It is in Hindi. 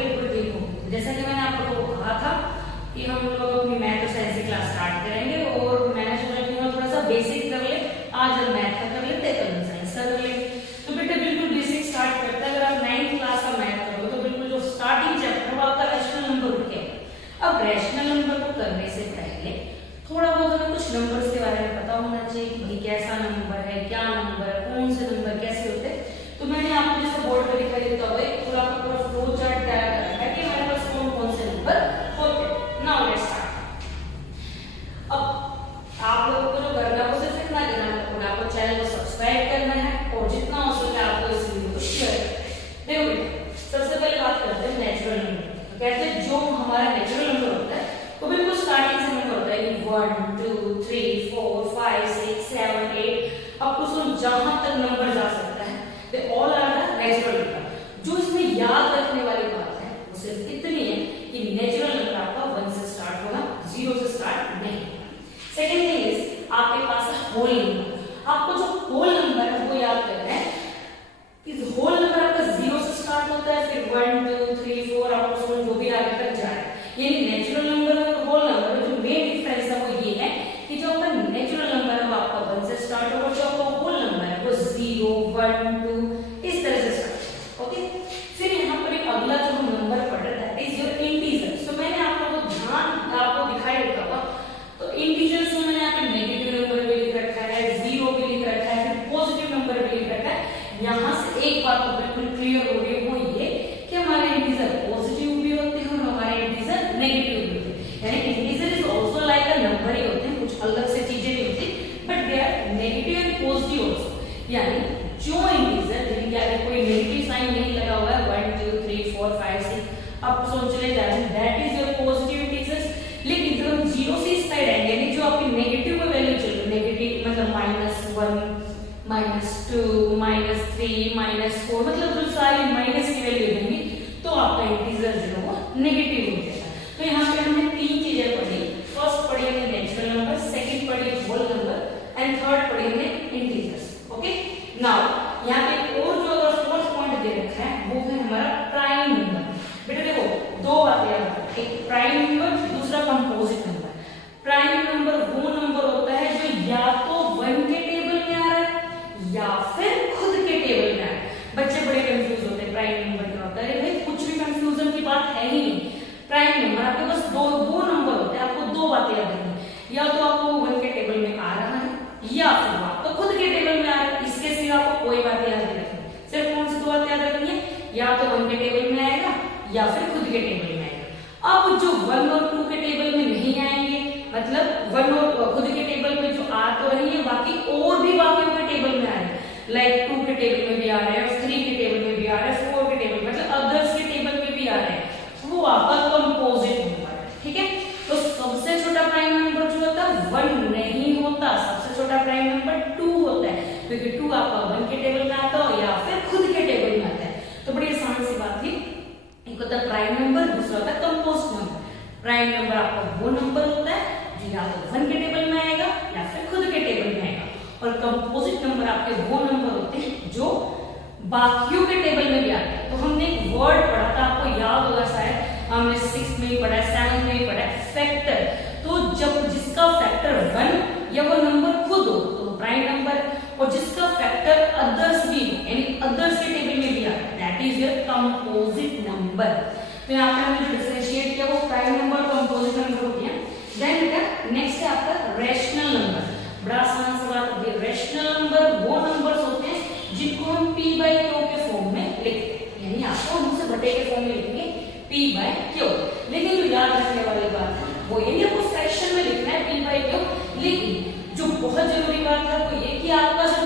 बिल्कुल ठीक होगी। जैसा कि मैंने आप लोगों को कहा था कि हम लोग अपनी मैथ और साइंस की क्लास स्टार्ट करेंगे और मैंने सोचा कि हम थोड़ा सा बेसिक कर ले। आज हम मैथ का कर लेते हैं, कल हम साइंस का कर लेंगे। तो बेटा बिल्कुल बेसिक स्टार्ट करते हैं। अगर आप 9th क्लास का मैथ करोगे तो बिल्कुल जो स्टार्टिंग चैप्टर वो आपका रैशनल नंबर उठ गया। अब रैशनल नंबर को करने से पहले थोड़ा बहुत हमें कुछ नंबर्स के बारे में पता होना चाहिए कि भाई कैसा नंबर है, क्या नंबर है, कौन से नंबर कैसे होते हैं। तो मैंने आपको जैसे बोर्ड पर दिखाई देता हुआ पूरा आपका पूरा फ्लो चार्ट तैयार कर रखा है कि हमारे पास कौन कौन से नंबर होते हैं। Now let's start. अब आप लोगों को जो करना है वो सिर्फ इतना करना है, आपको चैनल को सब्सक्राइब करना है और जितना हो सके आपको इस वीडियो को शेयर करना है। देखो सबसे पहले बात करते हैं नेचुरल नंबर। तो कहते हैं जो हमारा नेचुरल नंबर होता है वो बिल्कुल स्टार्टिंग से नंबर होता है 1 2 3 4 5 6 7 8 अब कुछ जहां तक नंबर जा सकता है they all are the natural number. जो इसमें याद रखने वाली बात है वो सिर्फ इतनी है कि नेचुरल नंबर आपका 1 से स्टार्ट होगा, 0 से स्टार्ट नहीं होगा। सेकंड थिंग इज आपके पास है होल नंबर। आपको जो होल नंबर है वो याद करना है कि होल नंबर आपका 0 से स्टार्ट होता है, फिर 1 2 3 4 आपको जो भी आगे तक जा रहा है। यानी नेचुरल नंबर और होल नंबर में जो मेन डिफरेंस है वो ये है कि जो आपका नेचुरल नंबर है वो आपका 1 से स्टार्ट होगा, जो आपका होल नंबर है वो 0 1 2 इस तरह से स्टार्ट होगा। ओके, फिर यहाँ पर एक अगला जो हम नंबर पढ़ रहे थे इज योर इंटीजर। सो मैंने आप लोगों को ध्यान आपको दिखाई देता होगा तो इंटीजर्स में मैंने यहाँ पे नेगेटिव नंबर भी लिख रखा है, 0 भी लिख रखा है, फिर पॉजिटिव नंबर भी लिख रखा है। यहाँ से एक बात तो बिल्कुल क्लियर हो गई, वो ये कि हमारे इंटीजर पॉजिटिव भी होते हैं और हमारे इंटीजर नेगेटिव भी होते हैं। यानी integer is also like a number ही होते हैं, कुछ अलग से चीजें नहीं होती, but they are negative and positive also. यानी जो इंटीजर जिनके आगे कोई नेगेटिव साइन नहीं लगा हुआ है 1 2 3 4 5 6 आप सोच चले जा रहे हैं that is your positive integers. लेकिन जब हम 0 से इस साइड आएंगे यानी जो आपकी नेगेटिव में वैल्यू चल रही है, नेगेटिव मतलब -1 -2 -3 -4 मतलब जो सारी माइनस की वैल्यू देंगी तो आपका इंटीजर जो है वो नेगेटिव हो जाएगा। तो यहाँ पे हमने तीन चीजें पढ़ी। फर्स्ट पढ़ी हमने नेचुरल नंबर, सेकंड पढ़ी होल नंबर एंड थर्ड पढ़ी हमने इंटीजर्स। ओके, नाउ यहाँ पे और जो अगर फोर्थ पॉइंट दे रखा है वो है हमारा प्राइम नंबर। बेटा देखो दो बातें याद रखो, एक प्राइम नंबर, दूसरा कंपोजिट नंबर। प्राइम नंबर वो नंबर होता है जो या तो 1 के टेबल में आ रहा है या फिर खुद के टेबल में आ रहा है। बच्चे बड़े कंफ्यूज होते हैं प्राइम नंबर क्या होता है। अरे भाई कुछ भी कंफ्यूजन की बात है ही नहीं। प्राइम नंबर आपके पास दो नंबर होते हैं, आपको दो बातें याद रखनी, या तो आपको 1 के टेबल में आ रहा है या फिर वो आपको खुद के टेबल में आ रहा है। इसके सिवा आपको कोई बात याद नहीं रखनी। सिर्फ कौन सी दो बातें याद रखनी है, या तो 1 के टेबल में आएगा या फिर खुद के टेबल में आएगा। अब जो 1 और 2 के टेबल में नहीं आएंगे मतलब 1 और खुद के टेबल में जो आ तो रही है बाकी और भी बाकियों के टेबल में आ रहे हैं, लाइक 2 के टेबल में भी आ रहे हैं, 3 के टेबल में भी आ रहे हैं, 4 के टेबल मतलब अदर्स के टेबल में भी आ रहे हैं, वो आपका कंपोजिट नंबर है। ठीक है, तो सबसे छोटा प्राइम नंबर जो होता है 1 नहीं होता, सबसे छोटा प्राइम नंबर 2 होता है, क्योंकि 2 आपका 1 के टेबल में आता हो या फिर खुद के टेबल में आता है। तो बड़ी आसान सी बात थी, एक होता है प्राइम नंबर, दूसरा होता है कंपोजिट नंबर। प्राइम नंबर आपका वो नंबर होता है जो या तो 1 के टेबल में आएगा या फिर खुद के टेबल में आएगा, और कंपोजिट नंबर आपके वो नंबर होते हैं जो बाकियों के टेबल में भी आते हैं। तो हमने एक वर्ड पढ़ा था, आपको याद होगा शायद, हमने 6th में पढ़ा है, 7th में पढ़ा है, फैक्टर। तो जब जिसका फैक्टर 1 या वो नंबर खुद हो तो प्राइम नंबर, और जिसका फैक्टर अदर्स भी हो यानी अदर्स के टेबल में भी आता है that is your composite number. तो यहाँ पे हमने जो डिफरेंशिएट किया वो प्राइम नंबर कंपोजिट नंबर हो गया। देन बेटा नेक्स्ट है आपका रैशनल नंबर। बड़ा आसान सा बात होती है, रैशनल नंबर वो नंबर्स होते हैं जिनको हम p/q के फॉर्म में लिखते हैं, यानी आपको हमसे बटे के फॉर्म में लिखेंगे p/q। लेकिन जो याद रखने वाली बात है वो ये नहीं आपको फ्रैक्शन में लिखना है p/q, लेकिन जो बहुत जरूरी बात है वो ये कि आपका जो